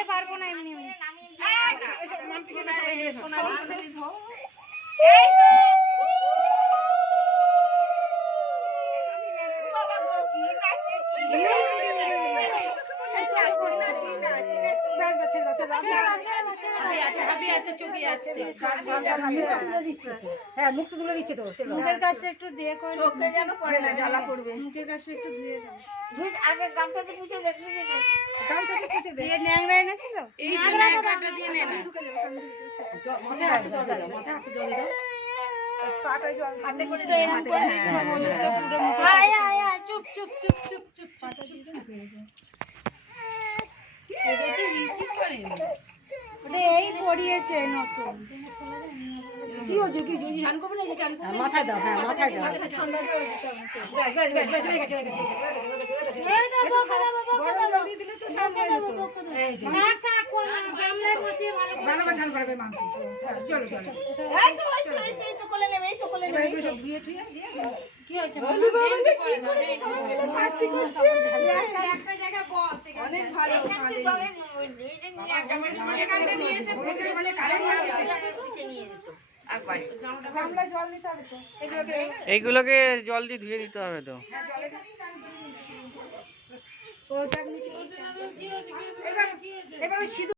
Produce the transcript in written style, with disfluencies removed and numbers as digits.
যেতে পারবো না এমনি হ্যাঁ মুখ তো তুলে দিচ্ছে তো মুখের কাছে একটু দিয়ে চোখে যেন পড়ে না জ্বালা করবে মুখের কাছে একটু ধুয়ে দাও আগে গামছাতে পুছে দেখবি গামছাতে পুছে দে ন্যাংরা এনেছিল এই যে ন্যাংরাটা দিয়ে নে না। মাথায় একটু জল দাও মাথায় একটু জল দাও পাটায় জল হাতে করে দে হাতে আয় আয় আয় চুপ চুপ চুপ চুপ চুপ পাটা দিয়ে এটা তো রিসিভ করেনি। এই পড়িয়েছে নতুন কি হচ্ছে কি যদি স্নান করবে না যে স্নান করবে মাথায় দাও হ্যাঁ মাথায় দাও ঠান্ডা জল ব্যাস ব্যাস ব্যাস হয়ে গেছে এই দাও বকা দাও বকা দাও জল দিয়ে দিলে তো স্নান হয়ে যেত এই যে না থাক কোন গামলায় বসিয়ে ভালো ভালো করে স্নান করবে মাংস চলো চলো এই তো এই তো কোলে নেবে এই তো কোলে নেবে সব ধুয়ে ধুয়ে দিয়ে কি হয়েছে বলি বাবা কি করে দাও রে। ফাঁসি করছে একটা জায়গায় বস অনেক ভালো এখানটা নিয়ে এসে বলে কারেন্ট নিয়ে যেত আর বাড়ি গামলায় জল দিতে হবে তো এগুলোকে এইগুলোকে জল দিয়ে ধুয়ে দিতে হবে তো। জলে ওটা নিচে এবার এবার সিঁদুর